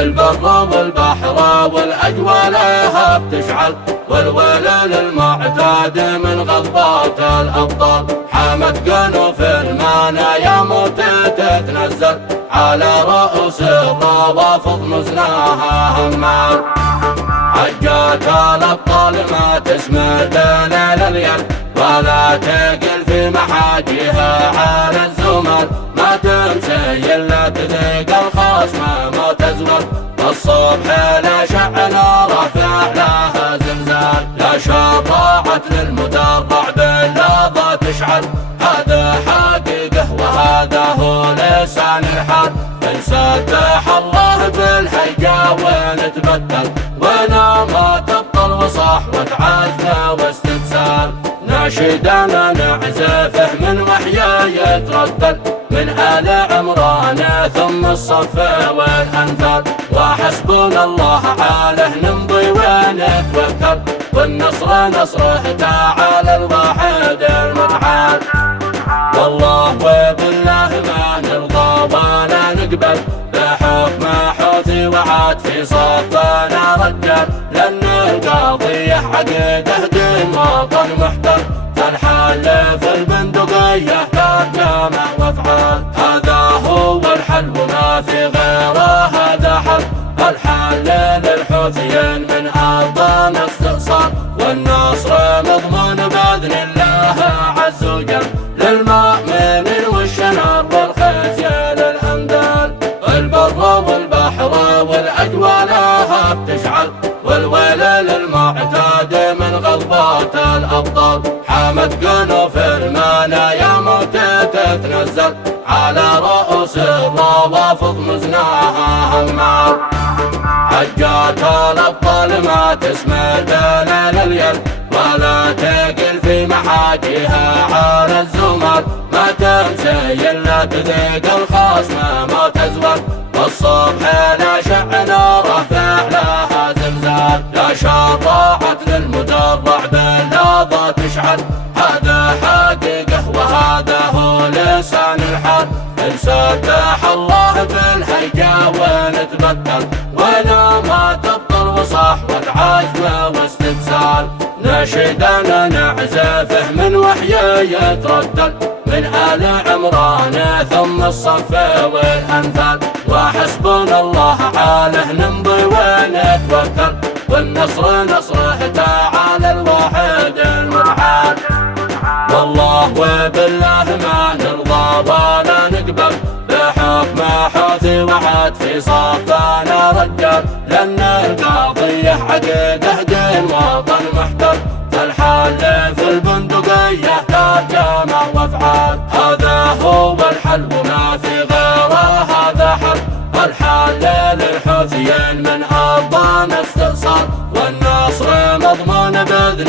البر والبحر والأجوال لها بتشعل، والويل للمعتاد من غضبات الأبطال. حامت قنوف المنايا موت تتنزل على رؤوس الروافض مزناها همال. حجات الأبطال ما تسمد ليل الليل، ولا تقل في محاجيها على الزمال. ما تمسي إلا تذيق الخصم ما تزول، الصبح لا شعل رافع لها زلزال. لا شفاعة للمدرع باللظى تشعل، هذا حقيقة وهذا هو لسان الحال. إن سبح الله بالحيقة وين تبدل، وانا ما تبطل وصحوة عزم واستبسال. ناشدنا نعزفه من وحيا يتردد، من آل عمران ثم الصف والأنفال. وحسبنا الله عليه نمضي ونتوكل، والنصر نصره تعالى الواحد المتعال. والله وبالله ما نرضى ولا نقبل، بحكم حوثي وعاد في صفنا رجال. لأن القضية حقيقة دين وطن محتل، الحل في البندقية ترجمة وافعال. هذا هو الحل وما في غيره، هذا حل. الحل للحوثيين من أرض استئصال، والنصر مضمون بإذن الله عز وجل. للمؤمنين والشنار والخزي للأندال. البر والبحر والأجوال لها بتشعل، والويل للمعتاد من غضبات الأبطال. حامت قنوف المنايا موت تتنزل على رؤوس الروافض مزناها همال. حجات الأبطال ما تسمد ليل الليل، ولا تقل في محاجيها على الزمال. ما تمسي إلا تذيق الخصم ما تزول، الصبح لا شعل رافع لها زلزال. لا شفاعة للمدرع باللظى تشعل، هذا حقيقة وهذا هو لسان الحال. إن سبح الله بالهيجا ونتبدل، ولا ما تبطل وصحوة عزم واستبسال. ناشدنا نعزفه من وحيا يتردد، من آل عمران ثم الصف والأنفال. وحسبنا الله عليه نمضي ونتوكل، والنصر نصره تعالى الواحد المتعال. والله وبالله ما نرضى ولا نقبل، بحكم حوثي وعاد في صفنا رجال. لأن القضية حقيقة دين وطن محتل، الحل في البندقية ترجمة وافعال. هذا هو الحل وما في غيره، هذا حل. الحل للحوثيين من أرض استئصال، والنصر مضمون بإذن